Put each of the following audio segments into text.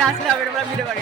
দাঁড়াও আমি তোমরা ভিডিও বাড়ি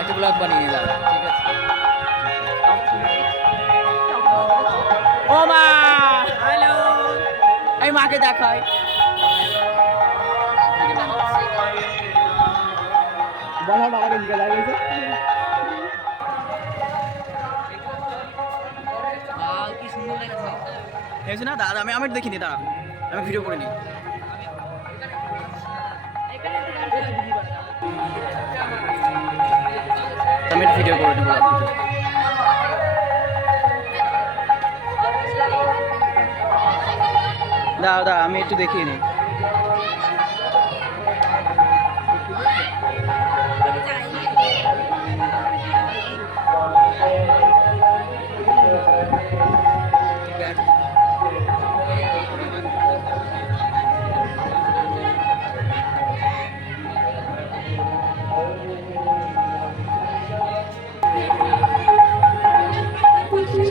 একটা ব্লগ বানিয়ে নিলাম ঠিক আছে? ও মা! হ্যালো এই মাকে দেখাই। বলা বাবা দিকে লাগিয়েছে হয়েছে না দাদা আমি আমি দেখিনি দাঁড়া। আমি ভিডিও করে নিই। আমি একটু ভিডিও করে দেবো দাঁড়া দাঁড়া আমি একটু দেখিয়ে নিই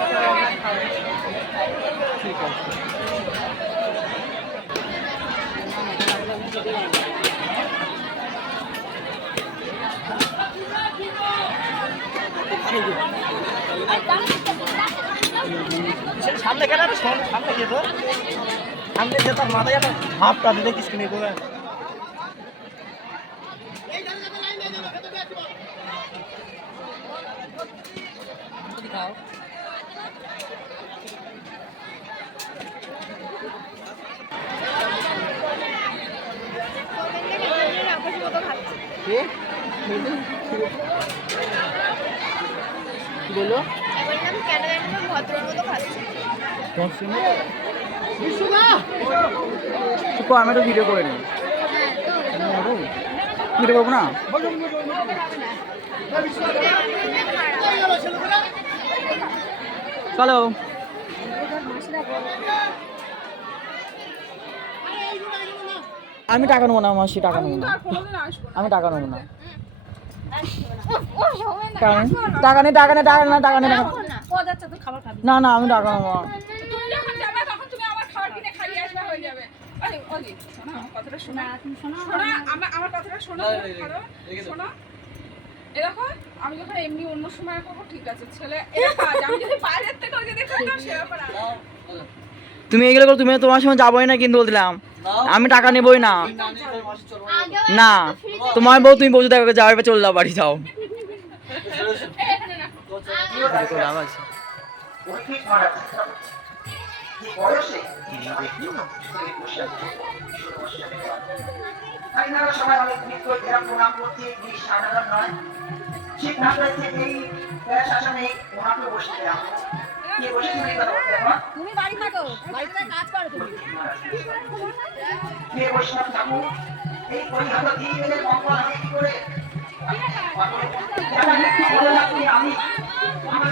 ঘুরিয়ে দাও সামনে কেন? সামনে সামনে গিয়ে তো সামনে যে তার মাথায় একটা হাফটা দিলে কিছু নেই করবে বলো। খাচ্ছে। তো ভিডিও করে নিই ভিডিও করব না? চলো। আমি টাকা নেব না মাসি টাকা নেব না। আমি টাকা নেব না। কারণ? টাকা নেই টাকা নেই টাকা নেই টাকা নেই না। না আমি টাকা নেব না। তুমি যখন যাবে তখন তুমি আমার খাবার কিনে খাইয়ে আসবে হয়ে যাবে। আরে ওলি শোনো আমার কথাটা শোনো। শোনো আমার আমার কথাটা শোনো ধরো, শোনো এ দেখো আমি যখন এমনি অন্য সময় করব ঠিক আছে ছেলে আমি যদি বাইরের থেকেও যদি করতাম সে ব্যাপার আলাদা। তুমি এগুলো করো তুমি তোমার সময় যাবোই না কিন্তু বলছিলাম। আমি টাকা নেবই না না তোমার বউ তুমি বলছো দেখো যাও এবার চলে যাও বাড়ি যাও তুমি বাড়ি থাকো বাড়িতে কাজ করো তুমি। কে বৈষ্ণব ঠাকুর এই পরিহাত দিয়ে গেলে মঙ্গল আগে কি করে? আমি আমার